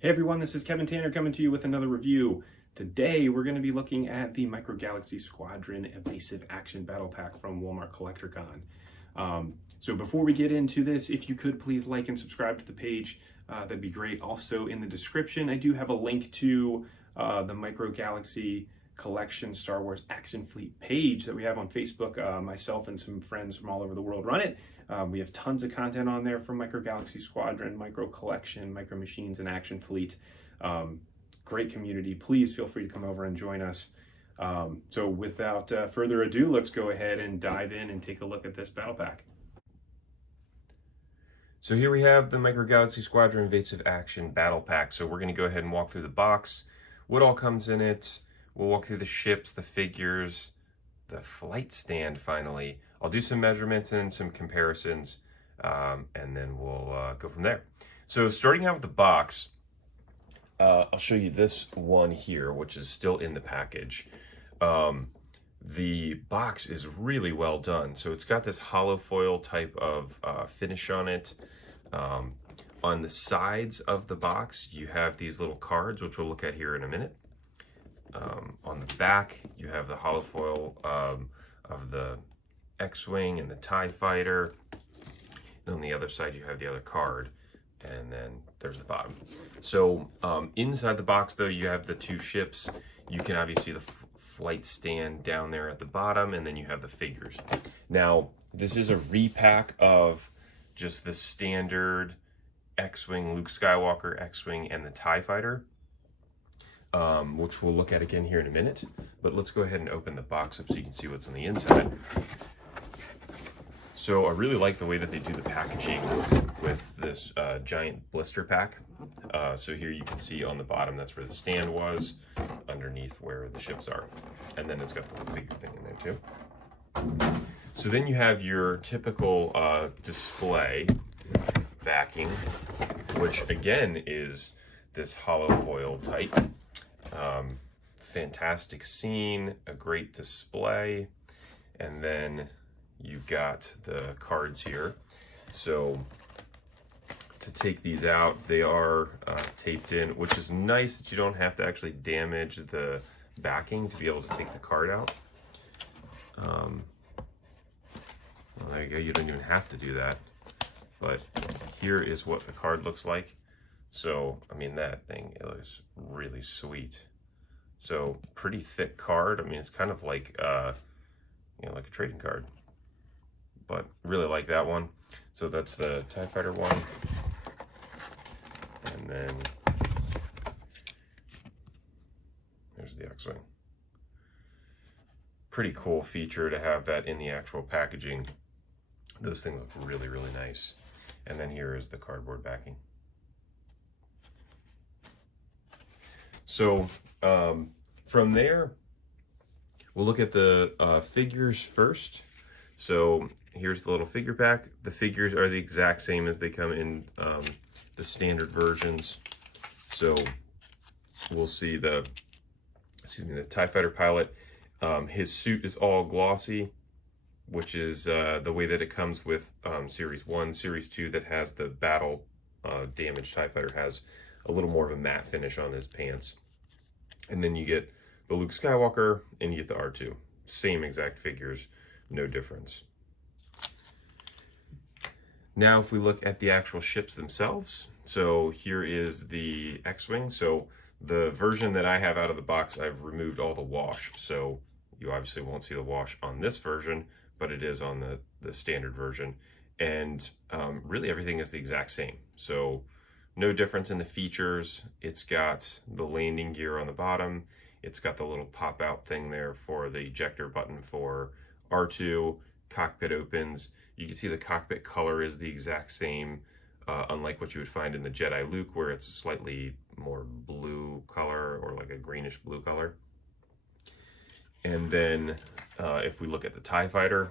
Hey everyone, this is Kevin Tanner coming to you with another review. Today we're going to be looking at the Micro Galaxy Squadron Evasive Action Battle Pack from Walmart CollectorCon. So before we get into this, if you could please like and subscribe to the page, that'd be great. Also in the description, I do have a link to the Micro Galaxy Collection Star Wars Action Fleet page that we have on Facebook. Myself and some friends from all over the world run it. We have tons of content on there from Micro Galaxy Squadron, Micro Collection, Micro Machines, and Action Fleet. Great community. Please feel free to come over and join us. So without further ado, let's go ahead and dive in and take a look at this battle pack. So here we have the Micro Galaxy Squadron Evasive Action Battle Pack. So we're going to go ahead and walk through the box, what all comes in it. We'll walk through the ships, the figures, the flight stand finally. I'll do some measurements and some comparisons, and then we'll go from there. So starting out with the box, I'll show you this one here, which is still in the package. The box is really well done. So it's got this hollow foil type of finish on it. On the sides of the box, you have these little cards, which we'll look at here in a minute. On the back, you have the hollow foil of the X-Wing and the TIE Fighter. And on the other side, you have the other card. And then there's the bottom. So inside the box, though, you have the two ships. You can obviously see the flight stand down there at the bottom, and then you have the figures. Now, this is a repack of just the standard X-Wing, Luke Skywalker X-Wing, and the TIE Fighter, which we'll look at again here in a minute. But let's go ahead and open the box up so you can see what's on the inside. So I really like the way that they do the packaging with this giant blister pack. So here you can see on the bottom, that's where the stand was, underneath where the ships are. And then it's got the figure thing in there too. So then you have your typical display backing, which again is this hollow foil type. Fantastic scene, a great display. And then you've got the cards here. So to take these out, they are taped in, which is nice that you don't have to actually damage the backing to be able to take the card out. Well, there you go. You don't even have to do that. But here is what the card looks like. So, I mean, that thing is really sweet. So, pretty thick card. I mean, it's kind of like, like a trading card. But really like that one. So that's the TIE Fighter one. And then there's the X-Wing. Pretty cool feature to have that in the actual packaging. Those things look really, really nice. And then here is the cardboard backing. So from there, we'll look at the figures first. So here's the little figure pack. The figures are the exact same as they come in the standard versions. So we'll see the TIE Fighter pilot. His suit is all glossy, which is the way that it comes with Series 1. Series 2 that has the battle damaged TIE Fighter has a little more of a matte finish on his pants. And then you get the Luke Skywalker and you get the R2. Same exact figures, no difference. Now if we look at the actual ships themselves, so here is the X-Wing. So the version that I have out of the box, I've removed all the wash. So you obviously won't see the wash on this version, but it is on the standard version. And really everything is the exact same. So no difference in the features. It's got the landing gear on the bottom. It's got the little pop out thing there for the ejector button for R2. Cockpit opens. You can see the cockpit color is the exact same, unlike what you would find in the Jedi Luke, where it's a slightly more blue color or like a greenish blue color. And then if we look at the TIE Fighter,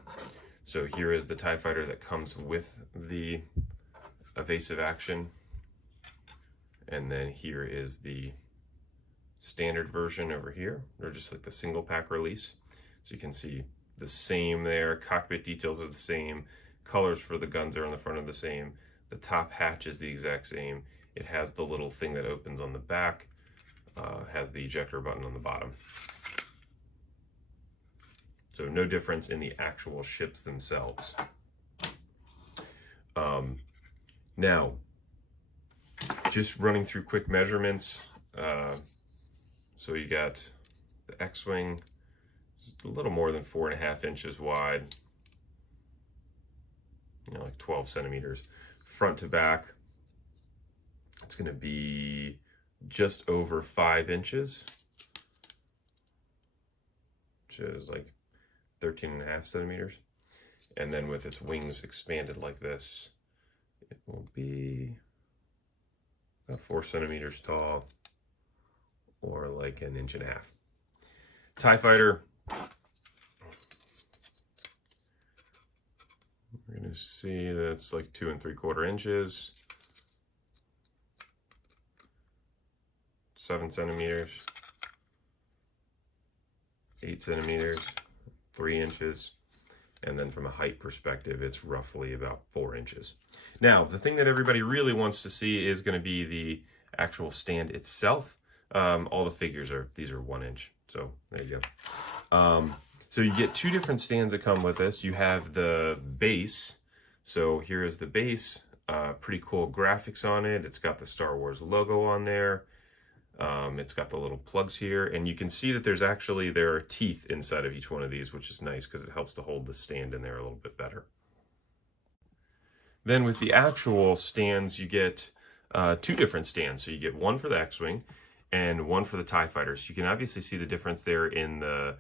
so here is the TIE Fighter that comes with the Evasive Action. And then here is the standard version over here, or just like the single pack release. So you can see the same there, cockpit details are the same, colors for the guns are on the front are the same, the top hatch is the exact same, It has the little thing that opens on the back, has the ejector button on the bottom. So no difference in the actual ships themselves. Now, just running through quick measurements. So you got the X-Wing, a little more than 4.5 inches wide, like 12 centimeters. Front to back, it's going to be just over 5 inches, which is like 13.5 centimeters. And then with its wings expanded like this, it will be about 4 centimeters tall, or like 1.5 inches. TIE Fighter, we're going to see that's like 2 3/4 inches, 7 centimeters, 8 centimeters, 3 inches. And then from a height perspective, it's roughly about 4 inches. Now, the thing that everybody really wants to see is going to be the actual stand itself. All the figures these are 1 inch. So there you go. So you get 2 different stands that come with this. You have the base. So here is the base. Pretty cool graphics on it. It's got the Star Wars logo on there. It's got the little plugs here, and you can see that there are teeth inside of each one of these, which is nice because it helps to hold the stand in there a little bit better. Then with the actual stands, you get 2 different stands. So you get one for the X-Wing and one for the TIE Fighters. You can obviously see the difference there in the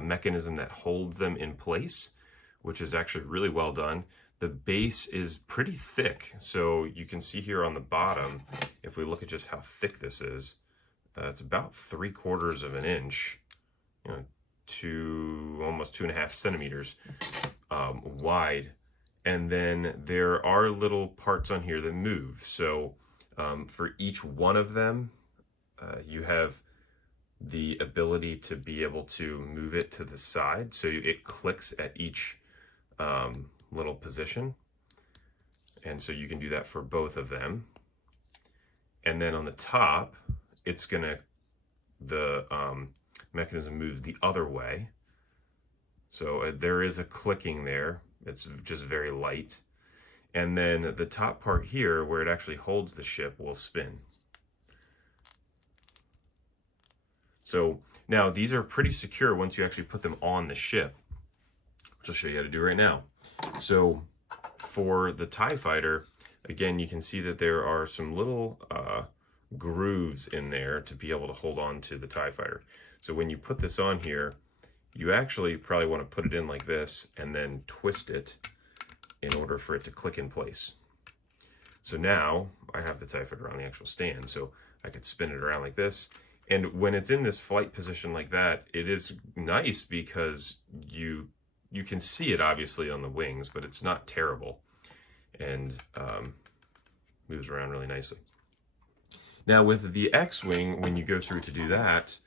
mechanism that holds them in place, which is actually really well done. The base is pretty thick, so you can see here on the bottom, if we look at just how thick this is, it's about 3/4 inch, almost 2.5 centimeters wide. And then there are little parts on here that move. So for each one of them, you have the ability to be able to move it to the side. So it clicks at each little position. And so you can do that for both of them. And then on the top, the mechanism moves the other way. So there is a clicking there. It's just very light. And then the top part here, where it actually holds the ship, will spin. So now these are pretty secure once you actually put them on the ship, which I'll show you how to do right now. So for the TIE Fighter, again, you can see that there are some little grooves in there to be able to hold on to the TIE Fighter. So when you put this on here, you actually probably want to put it in like this and then twist it in order for it to click in place. So now I have the TIE Fighter on the actual stand, so I could spin it around like this. And when it's in this flight position like that, it is nice because you can see it obviously on the wings, but it's not terrible, and moves around really nicely. Now with the X-Wing, when you go through to do that,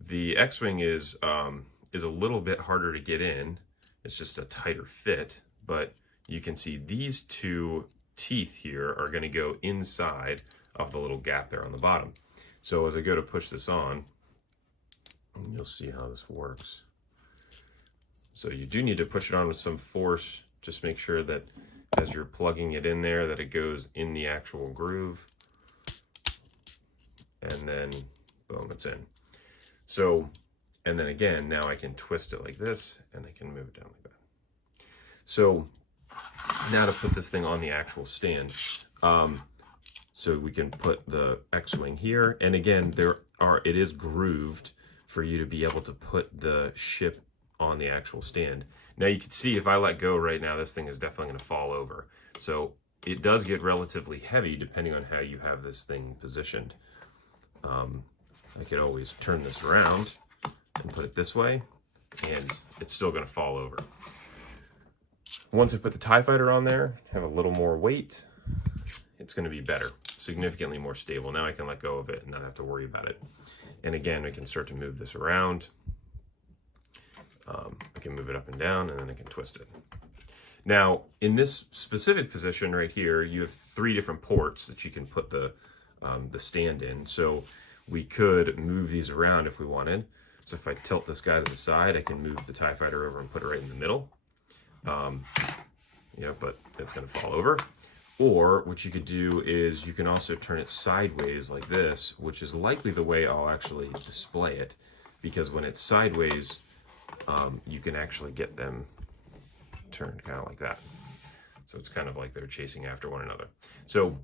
the X-Wing is a little bit harder to get in. It's just a tighter fit, but you can see these 2 teeth here are going to go inside of the little gap there on the bottom. So as I go to push this on, you'll see how this works. So you do need to push it on with some force. Just make sure that as you're plugging it in there, that it goes in the actual groove. And then, boom, it's in. So, and then again, now I can twist it like this, and I can move it down like that. So now to put this thing on the actual stand. So we can put the X-Wing here, and again, it is grooved for you to be able to put the ship on the actual stand. Now you can see if I let go right now, this thing is definitely going to fall over. So it does get relatively heavy depending on how you have this thing positioned. I could always turn this around and put it this way, and it's still going to fall over. Once I put the TIE Fighter on there, have a little more weight, it's going to be better, significantly more stable. Now I can let go of it and not have to worry about it. And again, I can start to move this around. I can move it up and down, and then I can twist it. Now, in this specific position right here, you have 3 different ports that you can put the stand in. So we could move these around if we wanted. So if I tilt this guy to the side, I can move the TIE Fighter over and put it right in the middle. But it's going to fall over. Or what you could do is you can also turn it sideways like this, which is likely the way I'll actually display it, because when it's sideways, you can actually get them turned kind of like that. So it's kind of like they're chasing after one another. So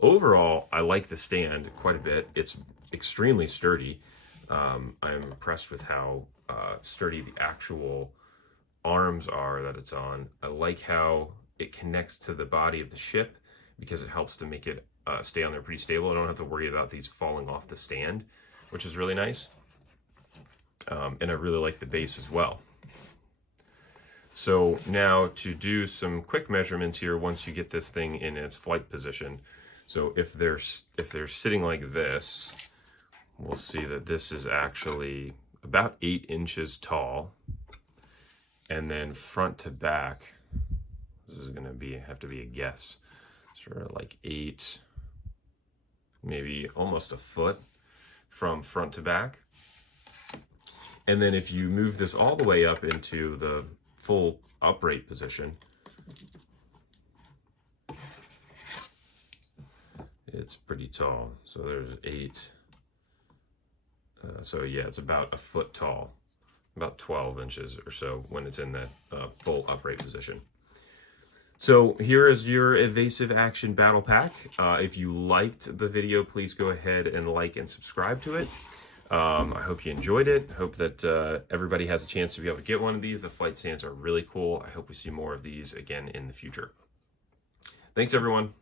overall, I like the stand quite a bit. It's extremely sturdy. I'm impressed with how sturdy the actual arms are that it's on. I like how it connects to the body of the ship because it helps to make it stay on there pretty stable. I don't have to worry about these falling off the stand, which is really nice. And I really like the base as well. So now to do some quick measurements here, once you get this thing in its flight position. So if they're sitting like this, we'll see that this is actually about 8 inches tall. And then front to back, this is going to have to be a guess, sort of like 8, maybe almost a foot from front to back. And then if you move this all the way up into the full upright position, it's pretty tall. So there's 8. So yeah, it's about a foot tall, about 12 inches or so when it's in that full upright position. So here is your Evasive Action Battle Pack. If you liked the video, please go ahead and like and subscribe to it. I hope you enjoyed it. I hope that everybody has a chance to be able to get one of these. The flight stands are really cool. I hope we see more of these again in the future. Thanks, everyone.